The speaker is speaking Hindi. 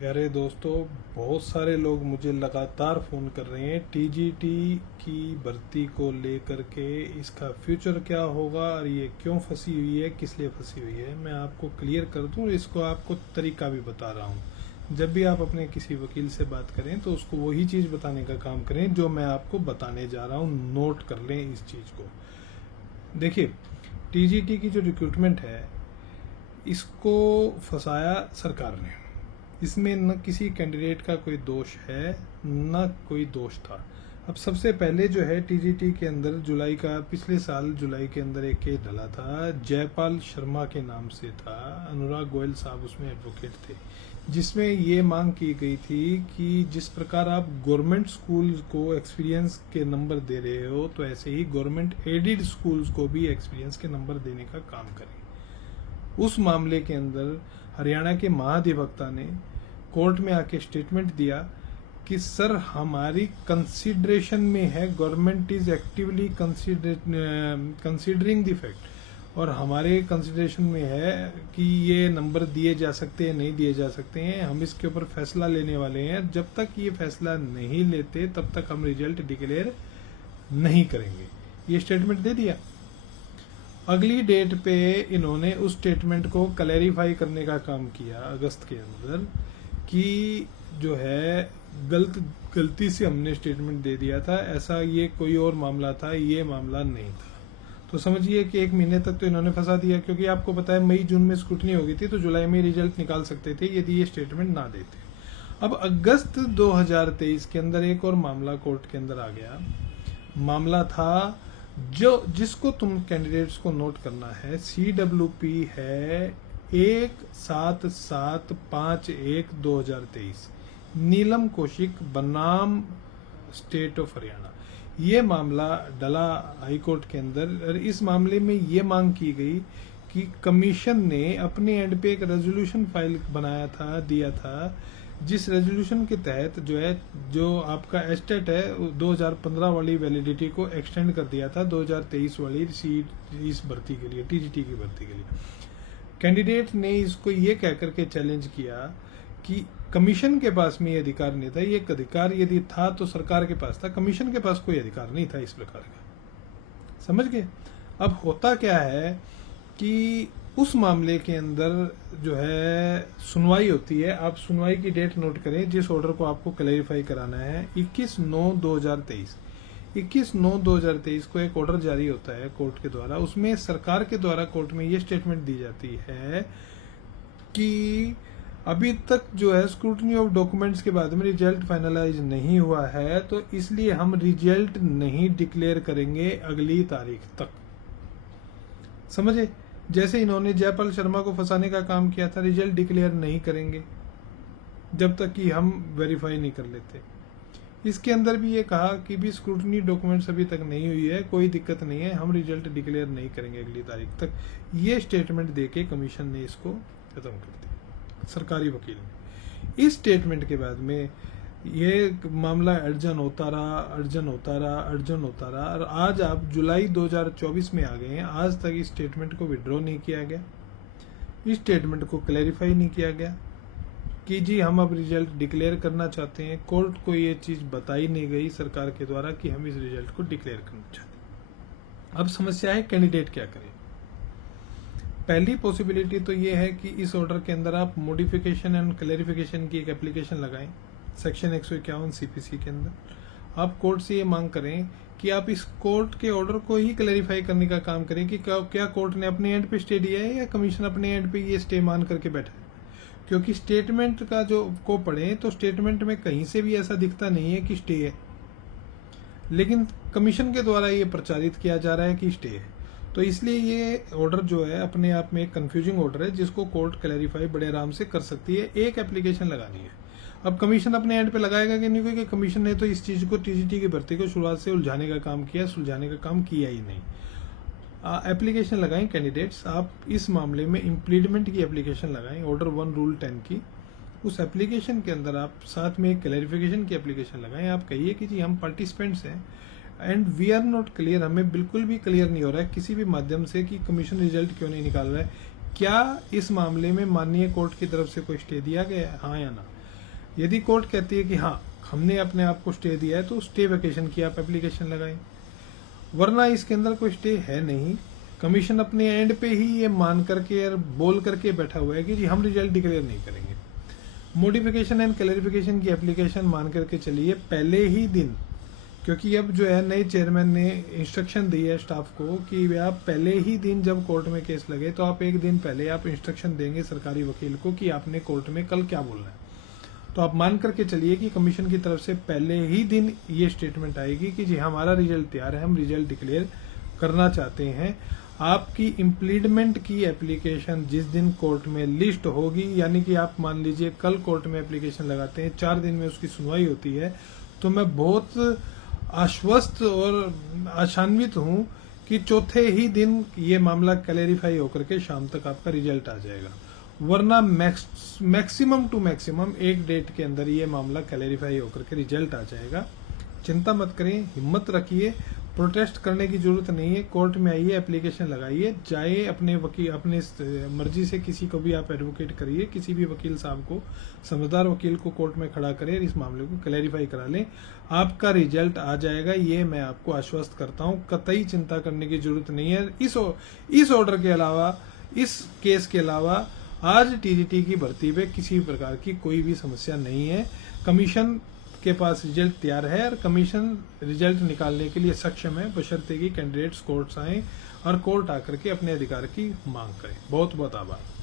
प्यारे दोस्तों, बहुत सारे लोग मुझे लगातार फ़ोन कर रहे हैं टीजीटी की भर्ती को लेकर के। इसका फ्यूचर क्या होगा और ये क्यों फंसी हुई है, किस लिए फंसी हुई है, मैं आपको क्लियर कर दूं और इसको आपको तरीका भी बता रहा हूं। जब भी आप अपने किसी वकील से बात करें तो उसको वही चीज़ बताने का काम करें जो मैं आपको बताने जा रहा हूँ। नोट कर लें इस चीज़ को। देखिए, टीजीटी की जो रिक्रूटमेंट है इसको फंसाया सरकार ने। इसमें न किसी कैंडिडेट का कोई दोष है न कोई दोष था। अब सबसे पहले जो है टीजीटी के अंदर जुलाई का, पिछले साल जुलाई के अंदर एक केस डला था, जयपाल शर्मा के नाम से था। अनुराग गोयल साहब उसमें एडवोकेट थे, जिसमें ये मांग की गई थी कि जिस प्रकार आप गवर्नमेंट स्कूल को एक्सपीरियंस के नंबर दे रहे हो तो ऐसे ही गवर्नमेंट एडेड स्कूल्स को भी एक्सपीरियंस के नंबर देने का काम करें। उस मामले के अंदर हरियाणा के महाधिवक्ता ने कोर्ट में आके स्टेटमेंट दिया कि सर हमारी कंसीडरेशन में है, government is actively considering the fact, और हमारे कंसीडरेशन में है कि ये नंबर दिए जा सकते हैं, नहीं दिए जा सकते हैं। हम इसके ऊपर फैसला लेने वाले हैं। जब तक ये फैसला नहीं लेते तब तक हम रिजल्ट डिक्लेयर नहीं करेंगे। ये स्टेटमेंट दे दिया। अगली डेट पे इन्होंने उस स्टेटमेंट को क्लैरिफाई करने का काम किया अगस्त के अंदर कि जो है गलती से हमने स्टेटमेंट दे दिया था, ऐसा ये कोई और मामला था, ये मामला नहीं था। तो समझिए कि एक महीने तक तो इन्होंने फंसा दिया, क्योंकि आपको पता है मई जून में स्क्रूटनी हो गई थी तो जुलाई में रिजल्ट निकाल सकते थे यदि ये स्टेटमेंट ना देते। अब अगस्त 2023 के अंदर एक और मामला कोर्ट के अंदर आ गया। मामला था जिसको तुम कैंडिडेट्स को नोट करना है, CWP है 17751/2023, नीलम कौशिक बनाम स्टेट ऑफ हरियाणा। ये मामला डला हाई कोर्ट के अंदर, और इस मामले में ये मांग की गई कि कमीशन ने अपने एंड पे एक रेजोल्यूशन फाइल बनाया था, दिया था, जिस रेजोल्यूशन के तहत जो आपका एस्टेट है 2015 वाली वैलिडिटी को एक्सटेंड कर दिया था 2023 वाली इस भर्ती के लिए, टीजीटी की भर्ती के लिए। कैंडिडेट ने इसको ये कह करके चैलेंज किया कि कमीशन के पास में ये अधिकार नहीं था। ये अधिकार यदि था तो सरकार के पास था, कमीशन के पास कोई अधिकार नहीं था इस प्रकार का। समझ गए? अब होता क्या है कि उस मामले के अंदर जो है सुनवाई होती है। आप सुनवाई की डेट नोट करें जिस ऑर्डर को आपको क्लैरिफाई कराना है। 21/9/2023 को एक ऑर्डर जारी होता है कोर्ट के द्वारा। उसमें सरकार के द्वारा कोर्ट में ये स्टेटमेंट दी जाती है कि अभी तक जो है स्क्रूटनी ऑफ डॉक्यूमेंट्स के बाद में रिजल्ट फाइनलाइज नहीं हुआ है, तो इसलिए हम रिजल्ट नहीं डिक्लेयर करेंगे अगली तारीख तक। समझे? जैसे इन्होंने जयपाल शर्मा को फंसाने का काम किया था, रिजल्ट डिक्लेयर नहीं करेंगे जब तक कि हम वेरीफाई नहीं कर लेते। इसके अंदर भी ये कहा कि भी स्क्रूटनी डॉक्यूमेंट्स अभी तक नहीं हुई है, कोई दिक्कत नहीं है, हम रिजल्ट डिक्लेयर नहीं करेंगे अगली तारीख तक। ये स्टेटमेंट देके कमीशन ने इसको खत्म कर दिया, सरकारी वकील ने। इस स्टेटमेंट के बाद में ये मामला अर्जन होता रहा और आज आप जुलाई 2024 में आ गए हैं। आज तक इस स्टेटमेंट को विड्रॉ नहीं किया गया, इस स्टेटमेंट को क्लैरिफाई नहीं किया गया कि जी हम अब रिजल्ट डिक्लेयर करना चाहते हैं। कोर्ट को ये चीज़ बताई नहीं गई सरकार के द्वारा कि हम इस रिजल्ट को डिक्लेयर करना चाहते हैं। अब समस्या है कैंडिडेट क्या करें। पहली पॉसिबिलिटी तो ये है कि इस ऑर्डर के अंदर आप मॉडिफिकेशन एंड क्लैरिफिकेशन की एक एप्लीकेशन लगाएं सेक्शन 151 CPC के अंदर। आप कोर्ट से ये मांग करें कि आप इस कोर्ट के ऑर्डर को ही क्लैरिफाई करने का काम करें कि क्या कोर्ट ने अपने एंड पे स्टे दिया है या कमीशन अपने एंड पे ये स्टे मान करके बैठा है। क्योंकि स्टेटमेंट का जो को पढ़ें तो स्टेटमेंट में कहीं से भी ऐसा दिखता नहीं है कि स्टे है, लेकिन कमीशन के द्वारा ये प्रचारित किया जा रहा है कि स्टे है। तो इसलिए ये ऑर्डर जो है अपने आप में एक कंफ्यूजिंग ऑर्डर है जिसको कोर्ट क्लैरिफाई बड़े आराम से कर सकती है। एक एप्लीकेशन लगानी है। अब कमीशन अपने एंड पे लगाएगा कि नहीं, क्योंकि कमीशन ने तो इस चीज को टीजीटी की भर्ती को शुरुआत से उलझाने का काम किया, सुलझाने का काम किया ही नहीं। एप्लीकेशन लगाएं कैंडिडेट्स। आप इस मामले में इम्प्लीडमेंट की एप्लीकेशन लगाएं, ऑर्डर 1 रूल 10 की। उस एप्लीकेशन के अंदर आप साथ में एक क्लैरिफिकेशन की एप्लीकेशन लगाएं। आप कहिए कि जी हम पार्टिसिपेंट्स हैं and we are not clear, हमें बिल्कुल भी क्लियर नहीं हो रहा है किसी भी माध्यम से कि कमीशन रिजल्ट क्यों नहीं निकाल रहा है। क्या इस मामले में माननीय कोर्ट की तरफ से कोई स्टे दिया गया है, हाँ या ना? यदि कोर्ट कहती है कि हाँ हमने अपने आप को स्टे दिया है तो स्टे वेकेशन की आप एप्लीकेशन लगाएं, वरना इसके अंदर कोई स्टे है नहीं। कमीशन अपने एंड पे ही ये मान करके और बोल करके बैठा हुआ है कि जी हम रिजल्ट डिक्लेयर नहीं करेंगे। मॉडिफिकेशन एंड क्लैरिफिकेशन की एप्लीकेशन मान करके चलिए पहले ही दिन, क्योंकि अब जो है नए चेयरमैन ने इंस्ट्रक्शन दी है स्टाफ को कि आप पहले ही दिन जब कोर्ट में केस लगे तो आप एक दिन पहले आप इंस्ट्रक्शन देंगे सरकारी वकील को कि आपने कोर्ट में कल क्या बोलना है। तो आप मान करके चलिए कि कमीशन की तरफ से पहले ही दिन ये स्टेटमेंट आएगी कि जी हमारा रिजल्ट तैयार है, हम रिजल्ट डिक्लेयर करना चाहते हैं। आपकी इम्प्लीडमेंट की एप्लीकेशन जिस दिन कोर्ट में लिस्ट होगी, यानी कि आप मान लीजिए कल कोर्ट में एप्लीकेशन लगाते हैं, 4 दिन में उसकी सुनवाई होती है, तो मैं बहुत आश्वस्त और आशान्वित हूं कि चौथे ही दिन ये मामला क्लैरिफाई होकर के शाम तक आपका रिजल्ट आ जाएगा। वरना मैक्सिमम टू मैक्सिमम एक डेट के अंदर ये मामला क्लैरिफाई होकर के रिजल्ट आ जाएगा। चिंता मत करें, हिम्मत रखिए, प्रोटेस्ट करने की जरूरत नहीं है। कोर्ट में आइए, एप्लीकेशन लगाइए, जाए अपने वकील, अपने मर्जी से किसी को भी आप एडवोकेट करिए, किसी भी वकील साहब को, समझदार वकील को कोर्ट में खड़ा करें, इस मामले को क्लैरिफाई करा लें। आपका रिजल्ट आ जाएगा, ये मैं आपको आश्वस्त करता हूं। कतई चिंता करने की जरूरत नहीं है। इस ऑर्डर के अलावा, इस केस के अलावा आज टीजीटी की भर्ती पे किसी भी प्रकार की कोई भी समस्या नहीं है। कमीशन के पास रिजल्ट तैयार है और कमीशन रिजल्ट निकालने के लिए सक्षम है, बशर्ते कि कैंडिडेट्स कोर्ट्स आए और कोर्ट आकर के अपने अधिकार की मांग करें। बहुत बहुत आभार।